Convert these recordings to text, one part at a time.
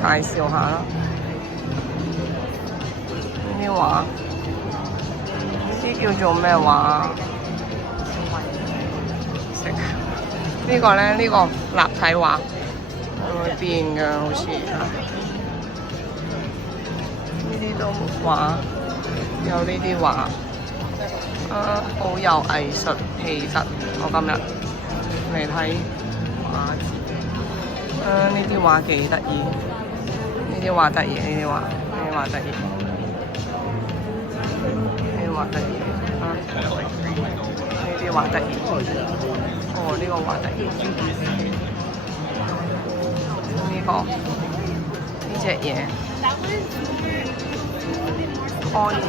介紹下啦。呢啲畫，呢啲叫做咩畫？呢個咧，呢個立體畫會變嘅，好似呢啲都畫，有呢啲畫，好有藝術氣質。我今日嚟睇畫展，呢啲畫幾得意，呢啲畫得意，呢啲畫得意，呢啲畫得意，呢啲畫得意。哦，呢個畫得意，呢隻嘢，開魚，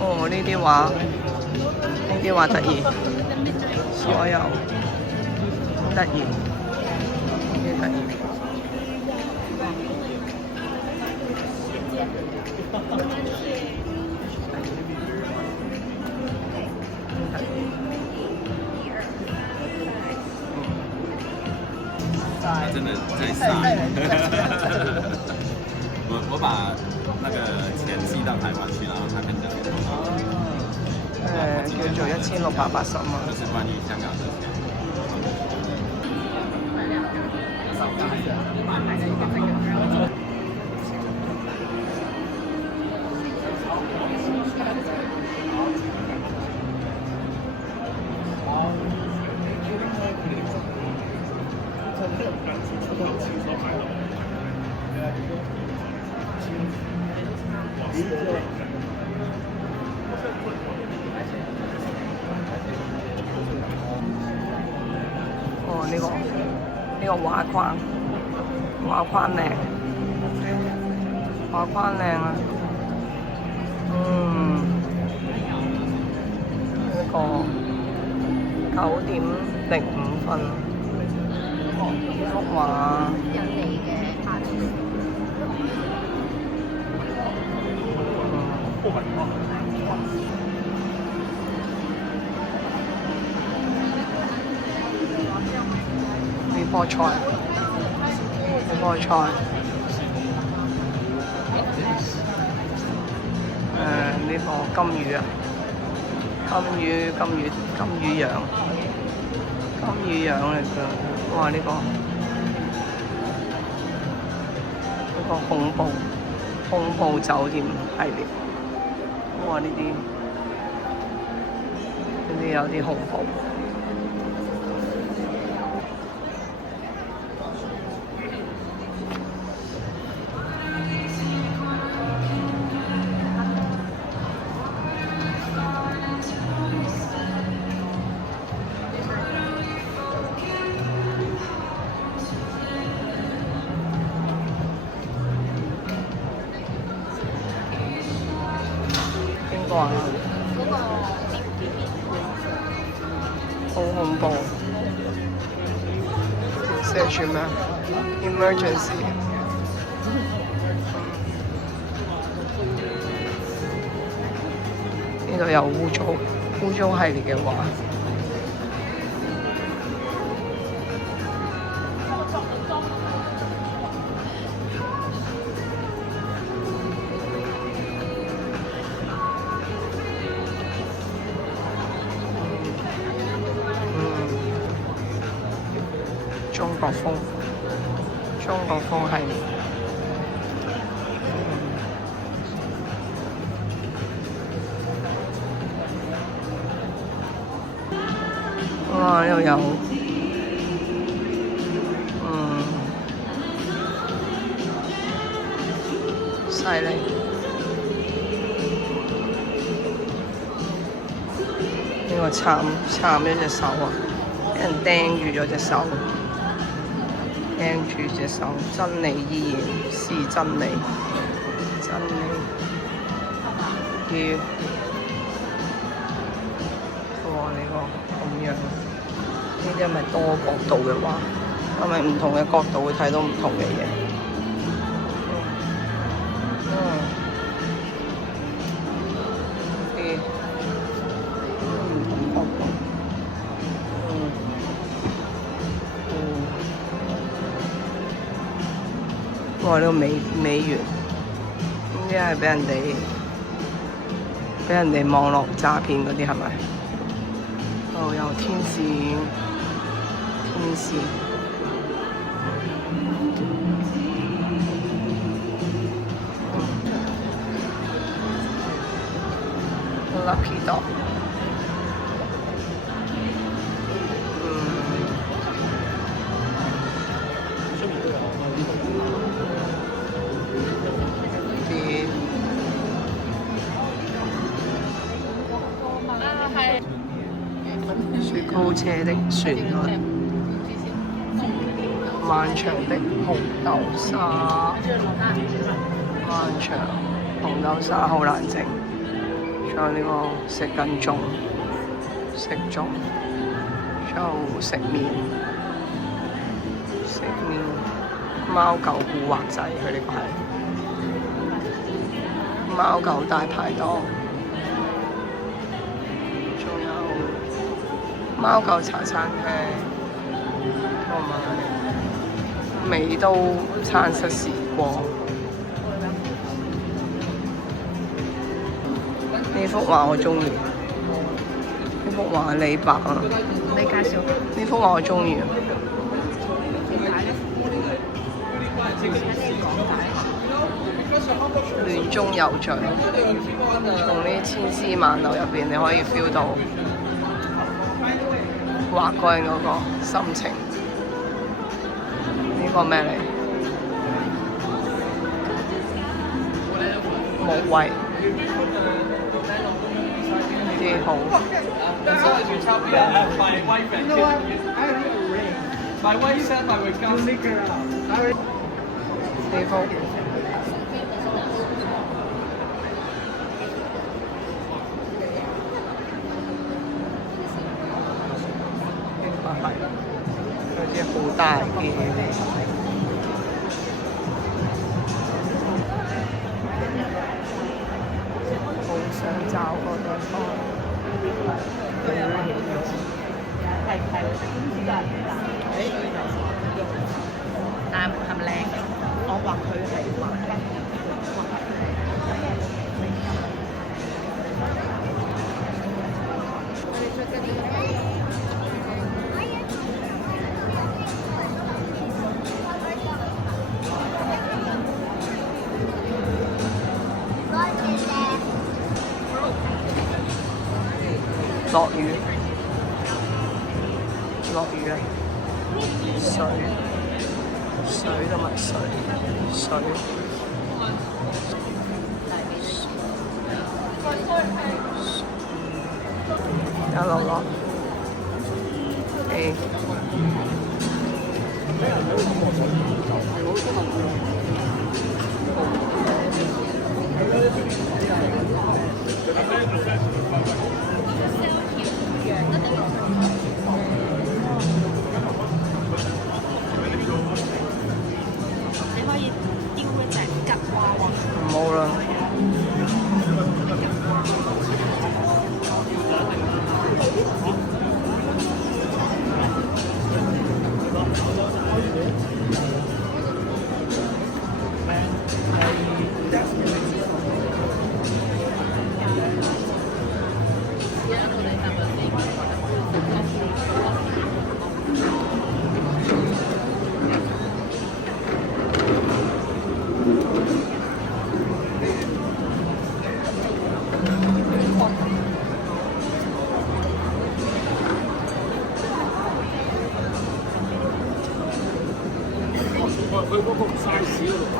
哦，呢啲畫得意，所有得意，呢啲得意。真的在晒。我把那個錢寄到台灣去，然後他跟着叫做1680蚊。就是關於香港的錢。哦，呢個畫框靚，畫框靚啊！呢個9:05，幅畫。印尼嘅花園。呢棵菜，呢個金魚啊，金魚樣嚟㗎。哇！呢個恐怖酒店系列。哇！呢啲有啲恐怖。邊個啊？好恐怖！寫住咩 ？Emergency。呢度有污糟系列嘅畫。中國風系列。哇！呢度有，犀利。呢個慘咗隻手啊！俾人釘住咗隻手。釘住隻手，真理依然是真理，真理要哇！呢個咁樣，呢啲係咪多角度嘅畫？係咪唔同嘅角度會睇到唔同嘅嘢？啲唔同角度，哇！呢個美元，呢啲係俾人哋網絡詐騙嗰啲係咪？哦，有天線。Lucky Dog。雪糕車的旋律，漫長的紅豆沙，漫長紅豆沙好難整。仲有呢個食緊粽，仲有食麵，貓狗古惑仔，佢呢個係貓狗大排檔。貓狗茶餐廳同埋美都餐室時光。呢幅畫我中意，呢幅畫係李白啊。你介紹。呢幅畫我中意。亂中有序，從呢千絲萬縷入邊，你可以 feel 到畫個人嗰個心情。呢個咩嚟？木衛。啲好。呢幅。有啲好大嘅，好想找個地方。但係係咪靚嘅？我畫佢係畫。落雨啊！水同埋水，有落。你可以丟一隻吉娃娃。冇啦。佢嗰個 size 嗰度揾。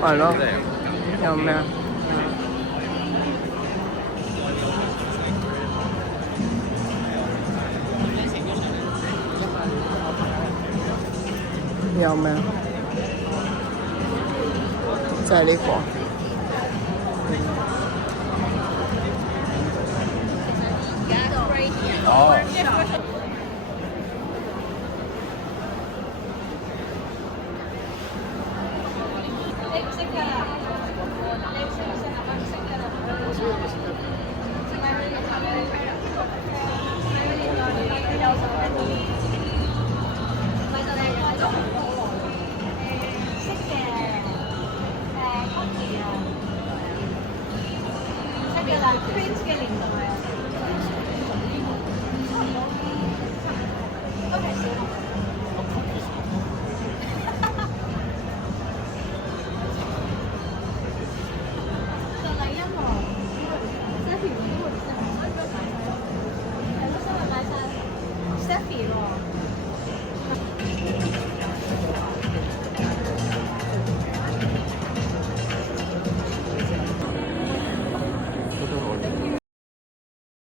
係咯。有咩啊？有咩啊？就係呢個。哦。